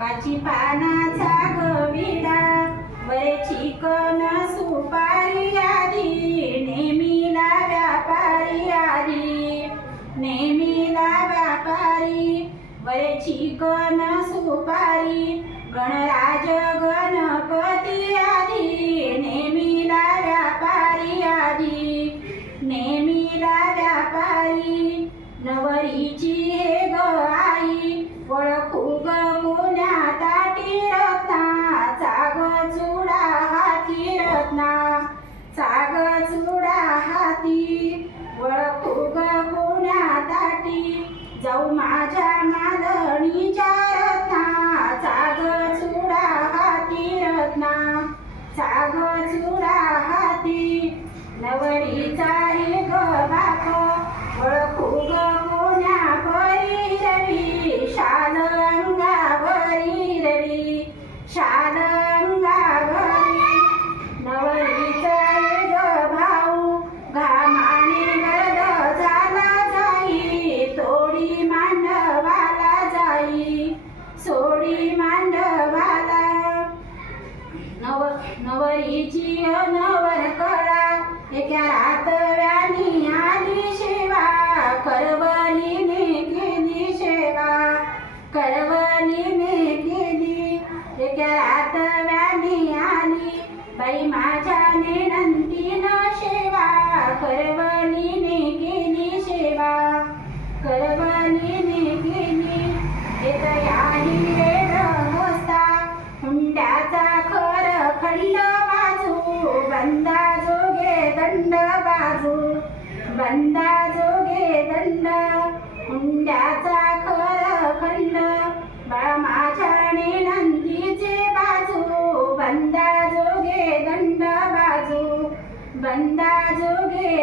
पाची पानाचा गविडा वरे चिकन सुपारी आधी नेहमीला व्यापारी आधी नेहमीला व्यापारी वरे चिकन सुपारी गणराज गणपती आधी नेहमीला व्यापारी आधी नेहमीला व्यापारी नवरीची हे ग आई ओळखू ग मुन्या ताटी रत्ना चाग चुडा हाती रत्ना चाग चुडा हाती ओळखू ग मुन्या ताटी जाऊ माझ्या मालणीच्या रत्ना चाग चुडा हाती रत्ना चाग चुडा हाती नवरीचा हे ग बाप ओळखू ग कोण्या परी रवी शाल अंगावरी रवी शाल अंगावरी नवरीचा हे ग भाऊ घामाने गर्द झाला जाई तोडी मांडवाला जाई सोडी मांडवाला नवरीची नवर कळा एका रातव्यानी आली शेवा करवलीने केली शेवा करवलीने केली एका रातव्यानी आली बाई माझ्या नेणंतीनं शेवा करवलीने केली शेवा करवलीने केली एक याही वेळ होता हुंड्याचा खर खंड बाजू बंदा जोगे दंड बाजू बंदा जोगे दंड हुंड्याचा खर खंड बाळा माझ्या नंदीचे बाजू बंदा जोगे दंड बाजू बंदा जोगे